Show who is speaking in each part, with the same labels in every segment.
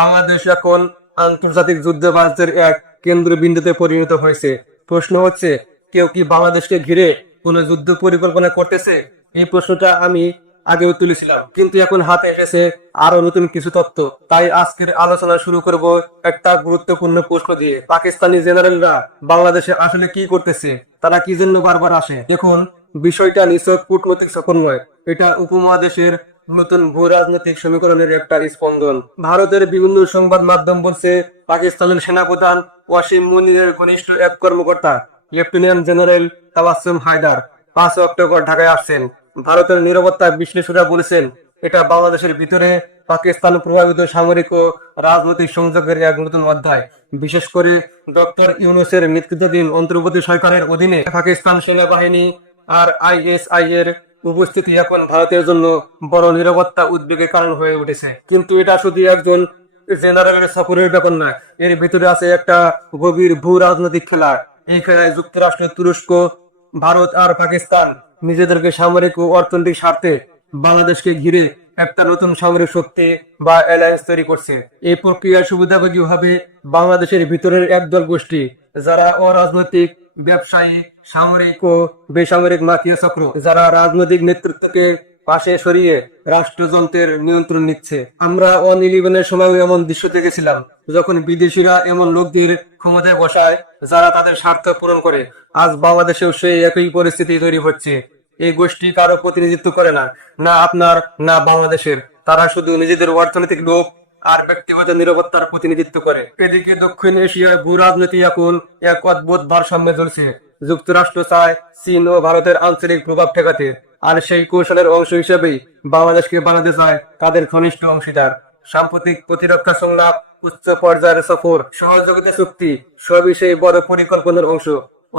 Speaker 1: বাংলাদেশ এখন আন্তর্জাতিক যুদ্ধবাজদের এক কেন্দ্রবিন্দুতে পরিণত হয়েছে। প্রশ্ন হচ্ছে, কেউ কি বাংলাদেশকে ঘিরে কোন যুদ্ধ পরিকল্পনা করতেছে? এই প্রশ্নটা আমি আগেও তুলেছিলাম, কিন্তু এখন হাতে এসেছে আরও নতুন কিছু তথ্য। তাই আজকের আলোচনা শুরু করব একটা গুরুত্বপূর্ণ প্রশ্ন দিয়ে। পাকিস্তানি জেনারেলরা বাংলাদেশে আসলে কি করতেছে? তারা কি জন্য বারবার আসে? দেখুন, বিষয়টা নিছক কূটনৈতিক সফর নয় এটা উপমহাদেশের নতুন ভূ রাজনৈতিক সমীকরণের একটা স্পন্দন। ভারতের বিভিন্ন সংবাদ মাধ্যম বলছে, পাকিস্তানের সেনাপ্রধান ওয়াসিম মুনিরের ঘনিষ্ঠ এক কর্মকর্তা, লেফটেন্যান্ট জেনারেল তাবাসুম হায়দার, পাঁচ অক্টোবর ঢাকায় আসছেন। ভারতের নিরাপত্তা বিশ্লেষকরা বলেছেন, এটা বাংলাদেশের ভিতরে পাকিস্তান প্রভাবিত সামরিক ও রাজনৈতিক সংযোগের এক নতুন অধ্যায়। বিশেষ করে ডক্টর ইউনুসের নেতৃত্বাধীন অন্তর্বর্তী সরকারের অধীনে পাকিস্তান সেনাবাহিনী আর আইএসআই এর উপস্থিতি এখন ভারতের জন্য বড় নিরাপত্তা উদ্বেগের কারণ হয়ে উঠেছে। কিন্তু এটা শুধু একজন জেনারেলের সফরের ব্যাপার না এর ভিতরে আছে একটা গভীর ভূ রাজনৈতিক খেলা। এই খেলায় যুক্তরাষ্ট্র, তুরস্ক, ভারত আর পাকিস্তান নিজেদেরকে সামরিক ও অর্থনৈতিক স্বার্থে বাংলাদেশকে ঘিরে একটা নতুন সামরিক শক্তি বা অ্যালায়েন্স তৈরি করছে। এই প্রক্রিয়ার সুবিধাভোগী হবে বাংলাদেশের ভিতরের একদল গোষ্ঠী, যারা অরাজনৈতিক ব্যবসায়ী, সামরিক ও বেসামরিক মাফিয়া চক্র, যারা রাজনৈতিক নেতৃত্বকে পাশে সরিয়ে রাষ্ট্রযন্ত্রের নিয়ন্ত্রণ নিচ্ছে। আমরা অন ইলেভেনের সময় এমন দৃশ্য দেখেছিলাম, যখন বিদেশিরা এমন লোকদের ক্ষমতায় বসায়, যারা তাদের স্বার্থ পূরণ করে। আজ বাংলাদেশেও সেই একই পরিস্থিতি তৈরি হচ্ছে। এই গোষ্ঠী কারও প্রতিনিধিত্ব করে না না আপনার, না বাংলাদেশের। তারা শুধু নিজেদের অর্থনৈতিক লোক আর ব্যক্তিগত নিরাপত্তার প্রতিনিধিত্ব করে। এদিকে দক্ষিণ এশিয়ায় ভূ রাজনীতি এখন এক অদ্ভুত ভারসাম্যে চলছে যুক্তরাষ্ট্র চায় চীন ও ভারতের আঞ্চলিক প্রভাব ঠেকাতে, আর সেই কৌশলের অংশ হিসেবেই বাংলাদেশকে বানাতে চায় তাদের ঘনিষ্ঠ অংশীদার। সাম্প্রতিক প্রতিরক্ষা সংলাপ, উচ্চ পর্যায়ের সফর, সহযোগিতা চুক্তি, সবই সেই বড় পরিকল্পনার অংশ।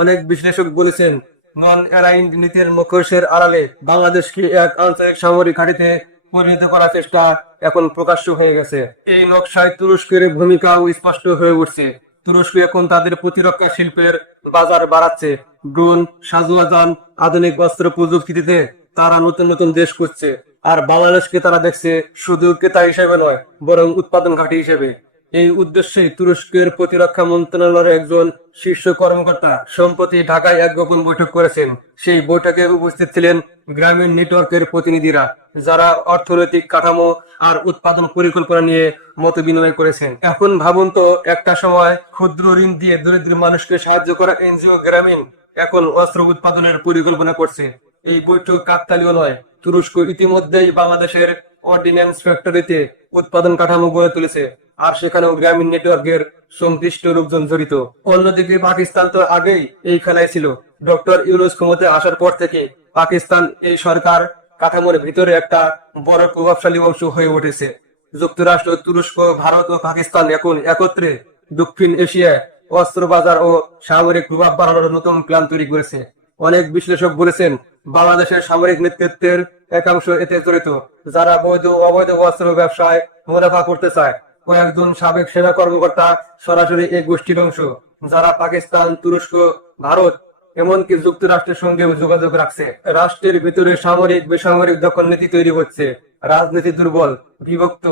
Speaker 1: অনেক বিশ্লেষক বলেছেন নন অ্যালাইন্ড নীতির মুখোশের আড়ালে বাংলাদেশকে এক আঞ্চলিক সামরিক ঘাঁটিতে পরিণত করার চেষ্টা এখন প্রকাশ্য হয়ে গেছে। এই নকশায় তুরস্কের ভূমিকাও স্পষ্ট হয়ে উঠছে। তুরস্ক এখন তাদের প্রতিরক্ষা শিল্পের বাজার বাড়াচ্ছে। ড্রোন সাজুয়াজান আধুনিক বস্ত্র প্রযুক্তিতে তারা নতুন নতুন দেশ করছে আর বাংলাদেশকে তারা দেখছে শুধু ক্রেতা হিসেবে নয়, বরং উৎপাদন ঘাটি হিসেবে। এই উদ্দেশ্যে তুরস্কের প্রতিরক্ষা মন্ত্রণালয়ের একজন শীর্ষ কর্মকর্তা সম্প্রতি ঢাকায় এক গোপন বৈঠক করেছেন। সেই বৈঠকে উপস্থিত ছিলেন গ্রামীণ নেটওয়ার্কের প্রতিনিধিরা, যারা অর্থনৈতিক কাঠামো আর উৎপাদন পরিকল্পনা নিয়ে মত বিনিময় করেছেন। এখন ভাবুন তো, একটা সময় ক্ষুদ্র ঋণ দিয়ে দরিদ্র মানুষকে সাহায্য করা এনজিও গ্রামীণ এখন অস্ত্র উৎপাদনের পরিকল্পনা করছে। এই বৈঠক কাকতালীয় নয়। তুরস্ক ইতিমধ্যেই বাংলাদেশের অর্ডিন্যান্স ফ্যাক্টরিতে উৎপাদন কাঠামো গড়ে তুলেছে আর সেখানেও গ্রামীণ নেটওয়ার্কের সংশ্লিষ্ট লোকজন জড়িত। অন্যদিকে পাকিস্তান তো আগেই এই খেলায় ছিল। ডক্টর ইউনুস ক্ষমতায় আসার পর থেকে পাকিস্তান এই সরকার কাঠামোর ভিতরে একটা বড় প্রভাবশালী অংশ হয়ে উঠেছে। যুক্তরাষ্ট্র, তুরস্ক, ভারত ও পাকিস্তান এখন একত্রে দক্ষিণ এশিয়ায় অস্ত্র বাজার ও সামরিক প্রভাব বাড়ানোর নতুন প্ল্যান তৈরি করেছে। অনেক বিশ্লেষক বলেছেন বাংলাদেশের সামরিক নেতৃত্বের একাংশ এতে জড়িত, যারা বৈধ অবৈধ অস্ত্র ব্যবসায় মুনাফা করতে চায়। কয়েকজন সাবেক সেনা কর্মকর্তা সরাসরি এই গোষ্ঠীর অংশ, যারা পাকিস্তান, তুরস্ক, ভারত, এমনকি যুক্তরাষ্ট্রের সঙ্গে যোগাযোগ রাখছে। রাষ্ট্রের ভিতরে সামরিক, বেসামরিক দখল নীতি তৈরি হচ্ছে রাজনীতি দুর্বল, বিভক্ত,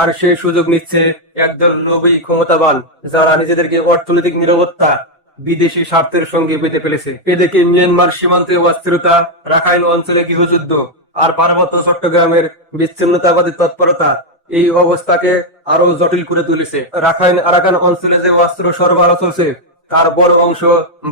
Speaker 1: আর সেই সুযোগ নিচ্ছে একদল নবী ক্ষমতাবান, যারা নিজেদেরকে অর্থনৈতিক নিরাপত্তা বিদেশি স্বার্থের সঙ্গে বেঁধে ফেলেছে এদিকে মিয়ানমার সীমান্তে অস্থিরতা, রাখাইন অঞ্চলে গৃহযুদ্ধ আর পার্বত্য চট্টগ্রামের বিচ্ছিন্নতাবাদী তৎপরতা, এই অবস্থাকে আরও জটিল করে তুলেছে। রাখাইন আরাকান অঞ্চলে যে অস্ত্র সরবরাহ চলছে, তার বড় অংশ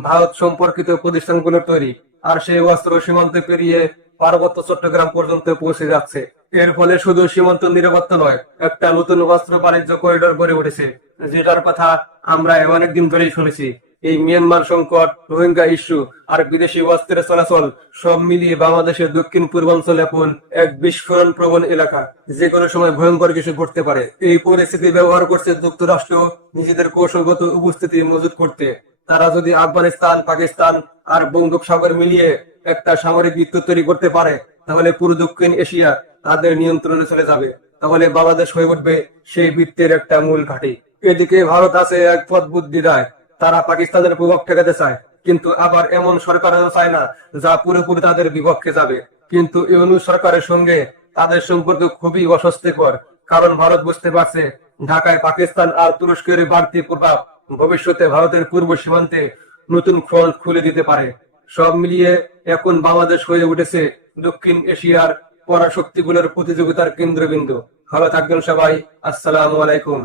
Speaker 1: ভারত সম্পর্কিত প্রতিষ্ঠানগুলোর তৈরি, আর সেই অস্ত্র সীমান্ত পেরিয়ে পার্বত্য চট্টগ্রাম পর্যন্ত পৌঁছে যাচ্ছে। এর ফলে শুধু সীমান্ত নিরাপত্তা নয়, একটা নতুন অস্ত্র বাণিজ্য করিডোর গড়ে উঠেছে, যেটার কথা আমরা অনেকদিন ধরেই শুনেছি। এই মিয়ানমার সংকট, রোহিঙ্গা ইস্যু, আর বিদেশি অস্ত্রের চলাচল, সব মিলিয়ে বাংলাদেশের দক্ষিণ পূর্বাঞ্চল এখন এক বিস্ফোরণ প্রবণ এলাকা। যে কোনো সময় ভয়ঙ্কর কিছু ঘটতে পারে। এই পরিস্থিতি ব্যবহার করছে যুক্তরাষ্ট্র নিজেদের কৌশলগত উপস্থিতি মজুত করতে। তারা যদি আফগানিস্তান, পাকিস্তান আর বঙ্গোপসাগর মিলিয়ে একটা সামরিক বৃত্ত তৈরি করতে পারে, তাহলে পুরো দক্ষিণ এশিয়া তাদের নিয়ন্ত্রণে চলে যাবে। তাহলে বাংলাদেশ হয়ে উঠবে সেই বৃত্তের একটা মূল ঘাঁটি। এদিকে ভারত আছে এক পথ বুদ্ধিদায় তারা পাকিস্তানের প্রভাব ঠেকাতে চায়, কিন্তু আবার এমন সরকারও চায় না, যা পুরোপুরি তাদের বিপক্ষে যাবে। কিন্তু ইউনু সরকারের সঙ্গে তাদের সম্পর্ক খুবই অস্বস্তিকর, কারণ ভারত বুঝতে পারছে ঢাকায় পাকিস্তান আর তুরস্কের বাড়তি প্রভাব ভবিষ্যতে ভারতের পূর্ব সীমান্তে নতুন ফ্রন্ট খুলে দিতে পারে। সব মিলিয়ে এখন বাংলাদেশ হয়ে উঠেছে দক্ষিণ এশিয়ার পরাশক্তিগুলোর প্রতিযোগিতার কেন্দ্রবিন্দু। ভালো থাকবেন সবাই, আসসালামু আলাইকুম।